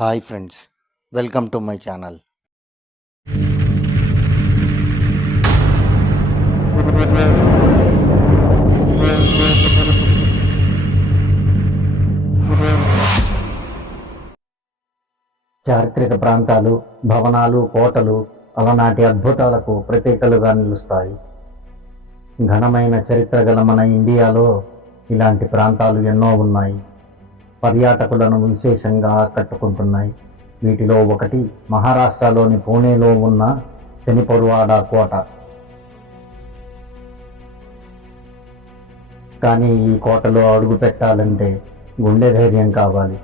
Hi friends, welcome to my channel. చారిత్రక ప్రాంతాలు, భవనాలు, కోటలు అలనాటి అద్భుతాలకు ప్రతీకలుగా నిలుస్తాయి. ఘనమైన చరిత్ర గల మన ఇండియాలో ఇలాంటి ప్రాంతాలు ఎన్నో ఉన్నాయి. పర్యాటకులను విశేషంగా ఆకట్టుకుంటున్నాయి. వీటిలో ఒకటి మహారాష్ట్రలోని పూణేలో ఉన్న శనిపర్వాడ కోట. కానీ ఈ కోటలో అడుగు పెట్టాలంటే గుండె ధైర్యం కావాలి.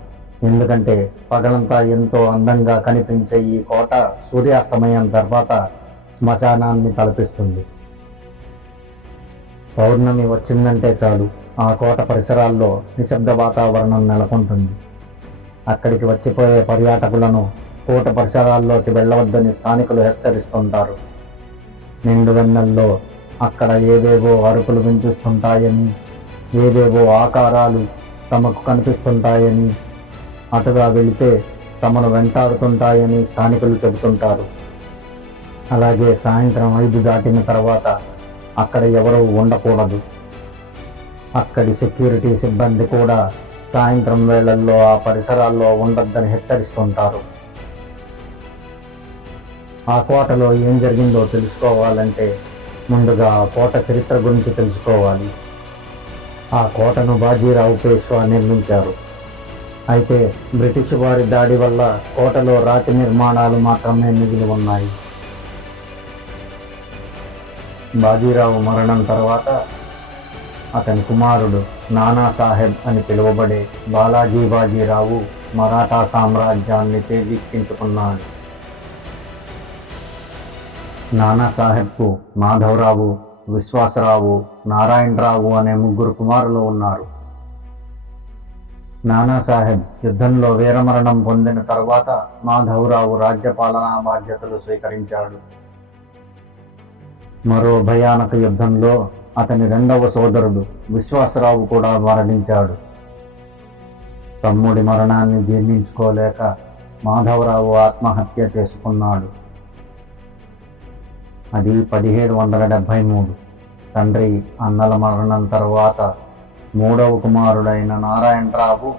ఎందుకంటే పగలంతా ఎంతో అందంగా కనిపించే ఈ కోట సూర్యాస్తమయం తర్వాత శ్మశానాన్ని తలపిస్తుంది. పౌర్ణమి వచ్చిందంటే చాలు ఆ కోట పరిసరాల్లో నిశ్శబ్ద వాతావరణం నెలకొంటుంది. అక్కడికి వచ్చిపోయే పర్యాటకులను కోట పరిసరాల్లోకి వెళ్ళవద్దని స్థానికులు హెచ్చరిస్తుంటారు. నిండు వెన్నెల్లో అక్కడ ఏవేవో అరుపులు వినిపిస్తుంటాయని, ఏవేవో ఆకారాలు తమకు కనిపిస్తుంటాయని, అటుగా వెళితే తమను వెంటాడుతుంటాయని స్థానికులు చెబుతుంటారు. అలాగే సాయంత్రం 5 దాటిన తర్వాత అక్కడ ఎవరూ ఉండకూడదు. అక్కడి సెక్యూరిటీ సిబ్బంది కూడా సాయంత్రం వేళల్లో ఆ పరిసరాల్లో ఉండొద్దని హెచ్చరిస్తుంటారు. ఆ కోటలో ఏం జరిగిందో తెలుసుకోవాలంటే ముందుగా ఆ కోట చరిత్ర గురించి తెలుసుకోవాలి. ఆ కోటను బాజీరావు పేష్వా నిర్మించారు. అయితే బ్రిటిష్ వారి దాడి వల్ల కోటలో రాతి నిర్మాణాలు మాత్రమే మిగిలి ఉన్నాయి. బాజీరావు మరణం తర్వాత అతని కుమారుడు నానాసాహెబ్ అని పిలువబడే బాలాజీ బాజీరావు మరాఠా సామ్రాజ్యాన్ని చేజిక్కించుకున్నాడు. నానాసాహెబ్కు మాధవరావు, విశ్వాసరావు, నారాయణరావు అనే 3 కుమారులు ఉన్నారు. నానాసాహెబ్ యుద్ధంలో వీరమరణం పొందిన తర్వాత మాధవరావు రాజ్యపాలనా బాధ్యతలు స్వీకరించాడు. మరో భయానక యుద్ధంలో అతని 2వ సోదరుడు విశ్వాసరావు కూడా మరణించాడు. తమ్ముడి మరణాన్ని జీర్ణించుకోలేక మాధవరావు ఆత్మహత్య చేసుకున్నాడు. అది 1773. తండ్రి అన్నల మరణం తర్వాత 3వ కుమారుడైన నారాయణరావు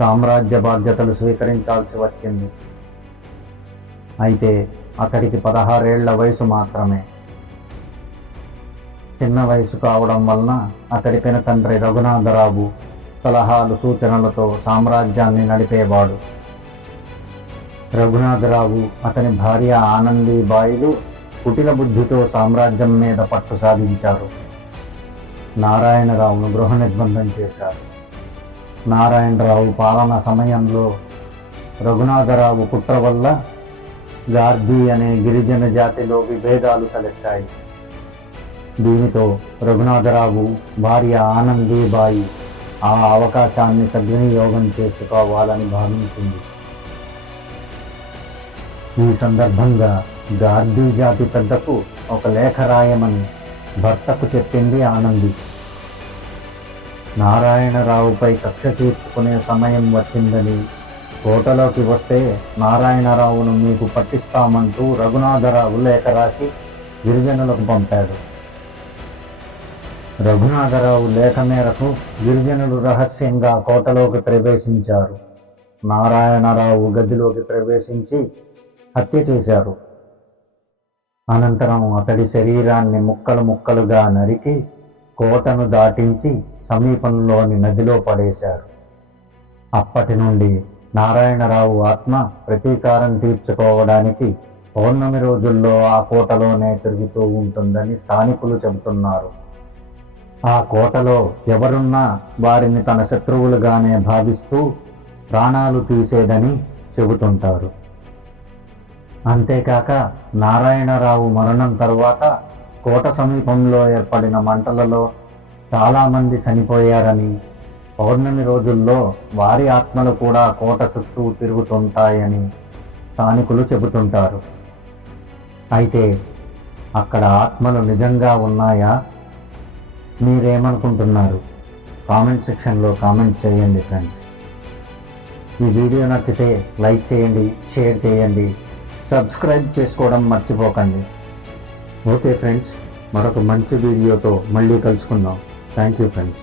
సామ్రాజ్య బాధ్యతలు స్వీకరించాల్సి వచ్చింది. అయితే అతడికి 16 ఏళ్ల వయసు మాత్రమే. చిన్న వయసు కావడం వలన అతడి పిన తండ్రి రఘునాథరావు సలహాలు సూచనలతో సామ్రాజ్యాన్ని నడిపేవాడు. రఘునాథరావు అతని భార్య ఆనందీబాయిలు కుటిల బుద్ధితో సామ్రాజ్యం మీద పట్టు సాధించారు. నారాయణరావును గృహ నిర్బంధం చేశారు. నారాయణరావు పాలన సమయంలో రఘునాథరావు కుట్ర వల్ల గార్దీ అనే గిరిజన జాతిలో విభేదాలు తలెత్తాయి. దీనితో రఘునాథరావు భార్య ఆనందీబాయి ఆ అవకాశాన్ని సద్వినియోగం చేసుకోవాలని భావించింది. ఈ సందర్భంగా గార్దీ జాతి పెద్దకు ఒక లేఖ రాయమని భర్తకు చెప్పింది ఆనంది. నారాయణరావుపై కక్ష తీర్చుకునే సమయం వచ్చిందని, కోటలోకి వస్తే నారాయణరావును మీకు పట్టిస్తామంటూ రఘునాథరావు లేఖ రాసి గిరిజనులకు పంపాడు. రఘునాథరావు లేఖ మేరకు గిరిజనులు రహస్యంగా కోటలోకి ప్రవేశించారు. నారాయణరావు గదిలోకి ప్రవేశించి హత్య చేశారు. అనంతరం అతడి శరీరాన్ని ముక్కలు ముక్కలుగా నరికి కోటను దాటించి సమీపంలోని నదిలో పడేశారు. అప్పటి నుండి నారాయణరావు ఆత్మ ప్రతీకారం తీర్చుకోవడానికి పౌర్ణమి రోజుల్లో ఆ కోటలోనే తిరుగుతూ ఉంటుందని స్థానికులు చెబుతున్నారు. ఆ కోటలో ఎవరున్నా వారిని తన శత్రువులుగానే భావిస్తూ ప్రాణాలు తీసేదని చెబుతుంటారు. అంతేకాక నారాయణరావు మరణం తర్వాత కోట సమీపంలో ఏర్పడిన మంటలలో చాలామంది చనిపోయారని, పౌర్ణమి రోజుల్లో వారి ఆత్మలు కూడా కోట చుట్టూ తిరుగుతుంటాయని స్థానికులు చెబుతుంటారు. అయితే అక్కడ ఆత్మలు నిజంగా ఉన్నాయా? మీరేమనుకుంటున్నారు? కామెంట్ సెక్షన్లో కామెంట్ చేయండి ఫ్రెండ్స్. ఈ వీడియో నచ్చితే లైక్ చేయండి, షేర్ చేయండి, సబ్స్క్రైబ్ చేసుకోవడం మర్చిపోకండి. ఓకే ఫ్రెండ్స్, మరొక మంచి వీడియోతో మళ్ళీ కలుసుకుందాం. Thank you friends.